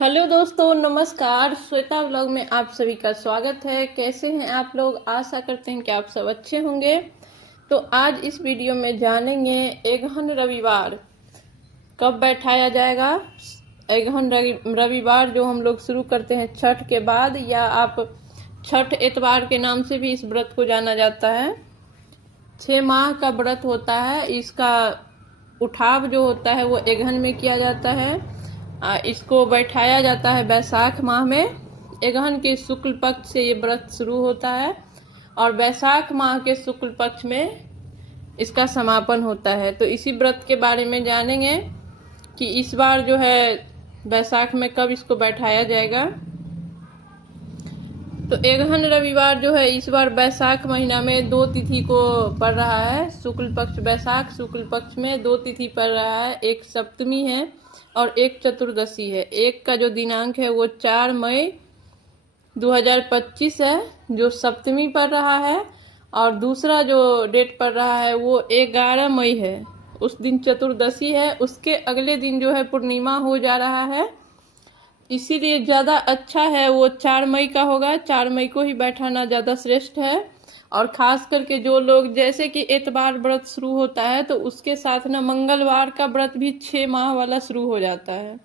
Hello दोस्तों, नमस्कार। Shweta vlog में आप सभी का स्वागत है। कैसे हैं आप लोग? आशा करते हैं कि आप सब अच्छे होंगे। तो आज इस वीडियो में जानेंगे एगहन रविवार कब बैठाया जाएगा। एगहन रविवार जो हम लोग शुरू करते हैं छठ के बाद, या आप छठ एतवार के नाम से भी इस व्रत को जाना जाता है। 6 माह का व्रत होता है। इसका उठाव जो होता है वो एगहन में किया जाता है। इसको बैठाया जाता है बैसाख माह में। एगहन के शुक्ल पक्ष से ये व्रत शुरू होता है और बैसाख माह के शुक्ल पक्ष में इसका समापन होता है। तो इसी व्रत के बारे में जानेंगे कि इस बार जो है बैसाख में कब इसको बैठाया जाएगा। तो एगहन रविवार जो है इस बार बैसाख महीना में 2 तिथि को पड़ रहा है। शुक्ल पक्ष, बैसाख शुक्ल पक्ष में 2 तिथि पड़ रहा है। एक सप्तमी है और एक चतुर्दशी है। एक का जो दिनांक है वो 4 मई 2025 है, जो सप्तमी पड़ रहा है, और दूसरा जो डेट पड़ रहा है वो 11 मई है। उस दिन चतुर्दशी है। उसके अगले दिन जो है पूर्णिमा हो जा रहा है, इसीलिए ज़्यादा अच्छा है वो 4 मई का होगा। 4 मई को ही बैठाना ज़्यादा श्रेष्ठ है। और ख़ास करके जो लोग, जैसे कि एतवार व्रत शुरू होता है तो उसके साथ ना मंगलवार का व्रत भी 6 माह वाला शुरू हो जाता है।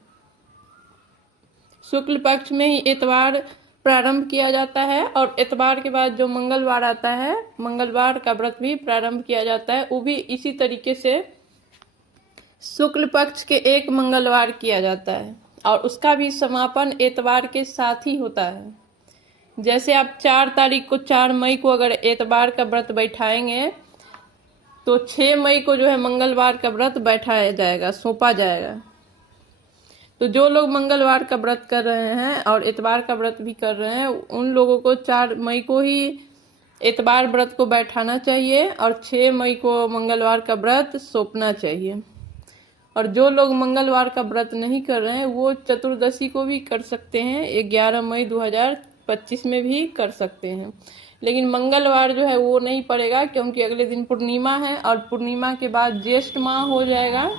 शुक्ल पक्ष में ही एतवार प्रारंभ किया जाता है और एतवार के बाद जो मंगलवार आता है, मंगलवार का व्रत भी प्रारंभ किया जाता है। वो भी इसी तरीके से शुक्ल पक्ष के एक मंगलवार किया जाता है और उसका भी समापन एतवार के साथ ही होता है। जैसे आप 4 तारीख को, 4 मई को अगर एतवार का व्रत बैठाएंगे तो 6 मई को जो है मंगलवार का व्रत बैठाया जाएगा, सौंपा जाएगा। तो जो लोग मंगलवार का व्रत कर रहे हैं और एतवार का व्रत भी कर रहे हैं, उन लोगों को 4 मई को ही एतवार व्रत को बैठाना चाहिए और 6 मई को मंगलवार का व्रत सौंपना चाहिए। और जो लोग मंगलवार का व्रत नहीं कर रहे हैं वो चतुर्दशी को भी कर सकते हैं, 11 मई 2025 में भी कर सकते हैं। लेकिन मंगलवार जो है वो नहीं पड़ेगा, क्योंकि अगले दिन पूर्णिमा है और पूर्णिमा के बाद ज्येष्ठ माह हो जाएगा।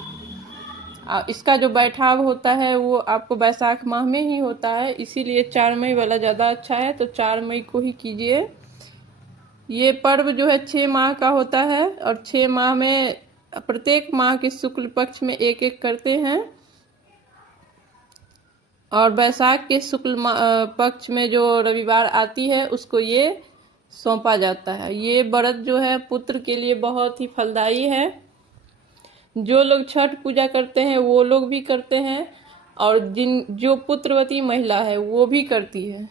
इसका जो बैठाव होता है वो आपको बैसाख माह में ही होता है, इसीलिए 4 मई वाला ज़्यादा अच्छा है। तो 4 मई को ही कीजिए। ये पर्व जो है 6 माह का होता है और 6 माह में प्रत्येक माह के शुक्ल पक्ष में एक एक करते हैं और बैसाख के शुक्ल पक्ष में जो रविवार आती है उसको ये सौंपा जाता है। ये व्रत जो है पुत्र के लिए बहुत ही फलदायी है। जो लोग छठ पूजा करते हैं वो लोग भी करते हैं और जो पुत्रवती महिला है वो भी करती है।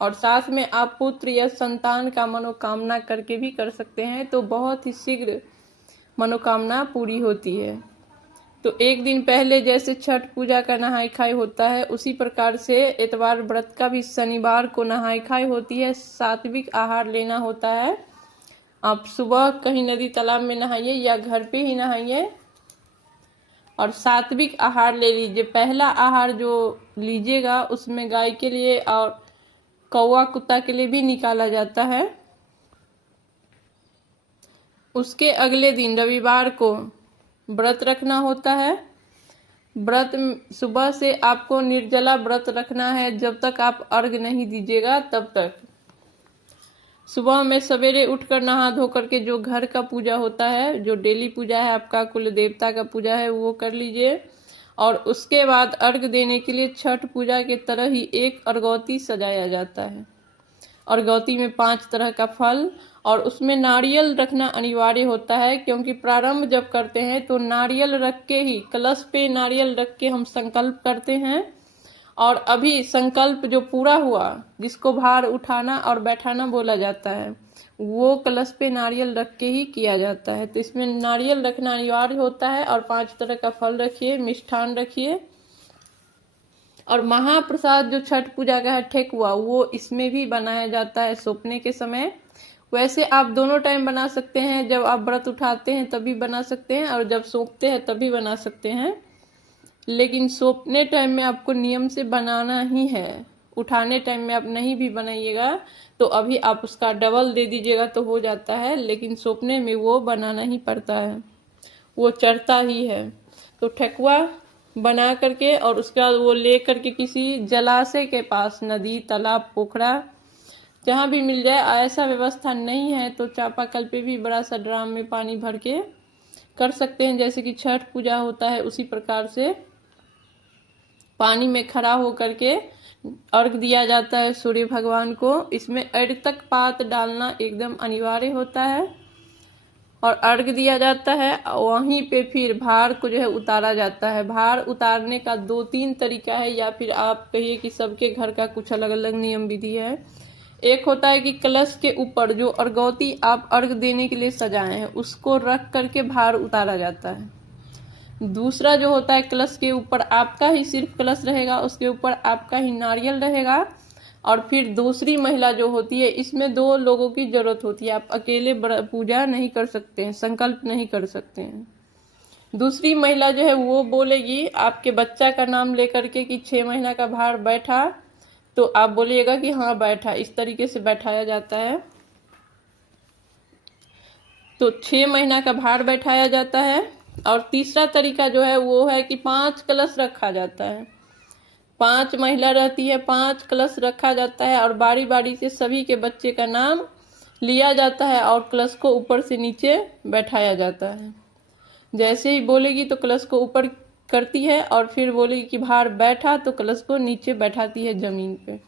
और साथ में आप पुत्र या संतान का मनोकामना करके भी कर सकते हैं, तो बहुत ही शीघ्र मनोकामना पूरी होती है। तो एक दिन पहले जैसे छठ पूजा का नहाई खाई होता है, उसी प्रकार से एतवार व्रत का भी शनिवार को नहाई खाई होती है। सात्विक आहार लेना होता है। आप सुबह कहीं नदी तालाब में नहाइए या घर पे ही नहाइए और सात्विक आहार ले लीजिए। पहला आहार जो लीजिएगा उसमें गाय के लिए और कौवा कुत्ता के लिए भी निकाला जाता है। उसके अगले दिन रविवार को व्रत रखना होता है। व्रत सुबह से आपको निर्जला व्रत रखना है, जब तक आप अर्घ नहीं दीजिएगा तब तक। सुबह में सवेरे उठकर नहा धो करके जो घर का पूजा होता है, जो डेली पूजा है आपका, कुल देवता का पूजा है, वो कर लीजिए। और उसके बाद अर्घ देने के लिए छठ पूजा के तरह ही एक अर्घौती सजाया जाता है। अर्घौती में 5 तरह का फल और उसमें नारियल रखना अनिवार्य होता है, क्योंकि प्रारंभ जब करते हैं तो नारियल रख के ही, कलश पे नारियल रख के हम संकल्प करते हैं। और अभी संकल्प जो पूरा हुआ, जिसको भार उठाना और बैठाना बोला जाता है, वो कलश पे नारियल रख के ही किया जाता है। तो इसमें नारियल रखना अनिवार्य होता है और 5 तरह का फल रखिए, मिष्ठान रखिए। और महाप्रसाद जो छठ पूजा का है, ठेकुआ, वो इसमें भी बनाया जाता है सौंपने के समय। वैसे आप दोनों टाइम बना सकते हैं, जब आप व्रत उठाते हैं तभी बना सकते हैं और जब सौंपते हैं तभी बना सकते हैं। लेकिन सौंपने टाइम में आपको नियम से बनाना ही है। उठाने टाइम में आप नहीं भी बनाइएगा तो अभी आप उसका डबल दे दीजिएगा तो हो जाता है, लेकिन सौंपने में वो बनाना ही पड़ता है, वो चढ़ता ही है। तो ठेकुआ बना करके और उसके बाद वो ले करके किसी जलाशय के पास, नदी, तालाब, पोखरा, जहाँ भी मिल जाए, ऐसा व्यवस्था नहीं है तो चापाकल पे भी बड़ा सा ड्राम में पानी भर के कर सकते हैं। जैसे कि छठ पूजा होता है उसी प्रकार से पानी में खड़ा हो करके अर्घ दिया जाता है सूर्य भगवान को। इसमें अर्घ्य पात डालना एकदम अनिवार्य होता है और अर्घ दिया जाता है। वहीं पे फिर भार को जो है उतारा जाता है। भार उतारने का 2-3 तरीका है, या फिर आप कहिए कि सबके घर का कुछ अलग अलग नियम विधि है। एक होता है कि कलश के ऊपर जो अर्घौती आप अर्घ देने के लिए सजाए हैं उसको रख करके भार उतारा जाता है। दूसरा जो होता है, कलश के ऊपर आपका ही सिर्फ कलश रहेगा, उसके ऊपर आपका ही नारियल रहेगा। और फिर दूसरी महिला जो होती है, इसमें 2 लोगों की जरूरत होती है। आप अकेले पूजा नहीं कर सकते हैं, संकल्प नहीं कर सकते हैं। दूसरी महिला जो है वो बोलेगी आपके बच्चा का नाम लेकर के कि 6 महीना का भार बैठा, तो आप बोलिएगा कि हाँ बैठा। इस तरीके से बैठाया जाता है। तो 6 महीना का भार बैठाया जाता है। और तीसरा तरीका जो है वो है कि 5 कलश रखा जाता है। 5 महिला रहती है, 5 कलश रखा जाता है और बारी बारी से सभी के बच्चे का नाम लिया जाता है और कलश को ऊपर से नीचे बैठाया जाता है। जैसे ही बोलेगी तो कलश को ऊपर करती है और फिर बोलेगी कि भार बैठा तो कलश को नीचे बैठाती है जमीन पे।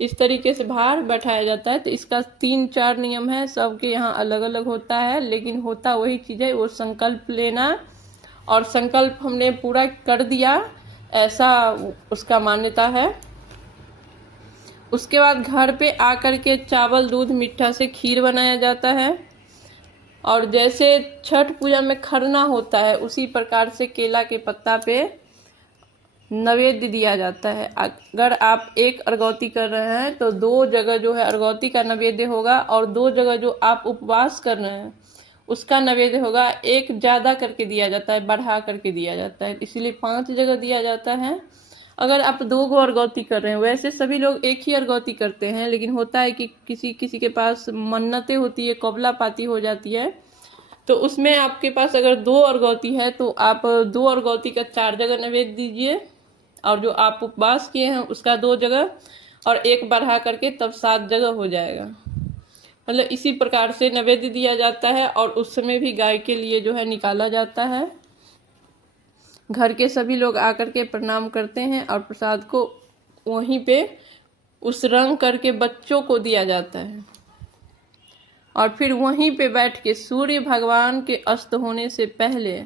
इस तरीके से भार बैठाया जाता है। तो इसका 3-4 नियम है, सबके यहाँ अलग अलग होता है, लेकिन होता वही चीज़ है, वो संकल्प लेना। और संकल्प हमने पूरा कर दिया, ऐसा उसका मान्यता है। उसके बाद घर पे आकर के चावल, दूध, मीठा से खीर बनाया जाता है। और जैसे छठ पूजा में खरना होता है उसी प्रकार से केला के पत्ता पे नैवेद्य दिया जाता है। अगर आप एक अर्घौती कर रहे हैं तो 2 जगह जो है अर्घौती का नैवेद्य होगा और 2 जगह जो आप उपवास कर रहे हैं उसका नैवेद्य होगा। एक ज़्यादा करके दिया जाता है, बढ़ा करके दिया जाता है, इसीलिए 5 जगह दिया जाता है। अगर आप 2 गो अर्घौती कर रहे हैं, वैसे सभी लोग एक ही अर्घौती करते हैं, लेकिन होता है कि किसी किसी के पास मन्नतें होती है, कबला पाती हो जाती है, तो उसमें आपके पास अगर 2 अर्घौती है तो आप 2 अर्घौती का 4 जगह नैवेद्य दीजिए और जो आप उपवास किए हैं उसका 2 जगह और एक बढ़ा करके तब 7 जगह हो जाएगा। मतलब इसी प्रकार से नैवेद्य दिया जाता है। और उस समय भी गाय के लिए जो है निकाला जाता है। घर के सभी लोग आकर के प्रणाम करते हैं और प्रसाद को वहीं पे उस रंग करके बच्चों को दिया जाता है। और फिर वहीं पे बैठ के सूर्य भगवान के अस्त होने से पहले,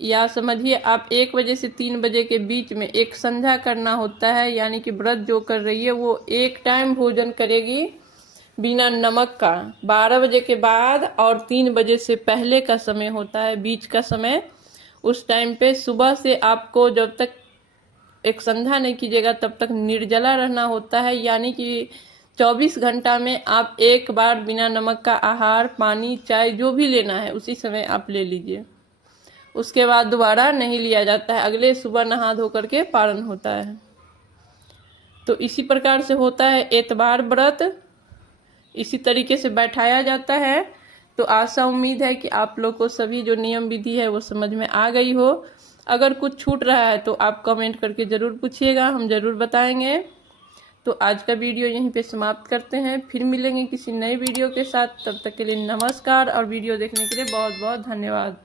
या समझिए आप 1 बजे से 3 बजे के बीच में एक संध्या करना होता है। यानी कि व्रत जो कर रही है वो एक टाइम भोजन करेगी बिना नमक का। 12 बजे के बाद और 3 बजे से पहले का समय होता है, बीच का समय। उस टाइम पे सुबह से आपको जब तक एक संध्या नहीं कीजिएगा तब तक निर्जला रहना होता है। यानी कि 24 घंटा में आप एक बार बिना नमक का आहार, पानी, चाय जो भी लेना है उसी समय आप ले लीजिए। उसके बाद दोबारा नहीं लिया जाता है। अगले सुबह नहा धो करके पारण होता है। तो इसी प्रकार से होता है एतबार व्रत, इसी तरीके से बैठाया जाता है। तो आशा उम्मीद है कि आप लोग को सभी जो नियम विधि है वो समझ में आ गई हो। अगर कुछ छूट रहा है तो आप कमेंट करके ज़रूर पूछिएगा, हम ज़रूर बताएंगे। तो आज का वीडियो यहीं पे समाप्त करते हैं, फिर मिलेंगे किसी नए वीडियो के साथ। तब तक के लिए नमस्कार और वीडियो देखने के लिए बहुत बहुत धन्यवाद।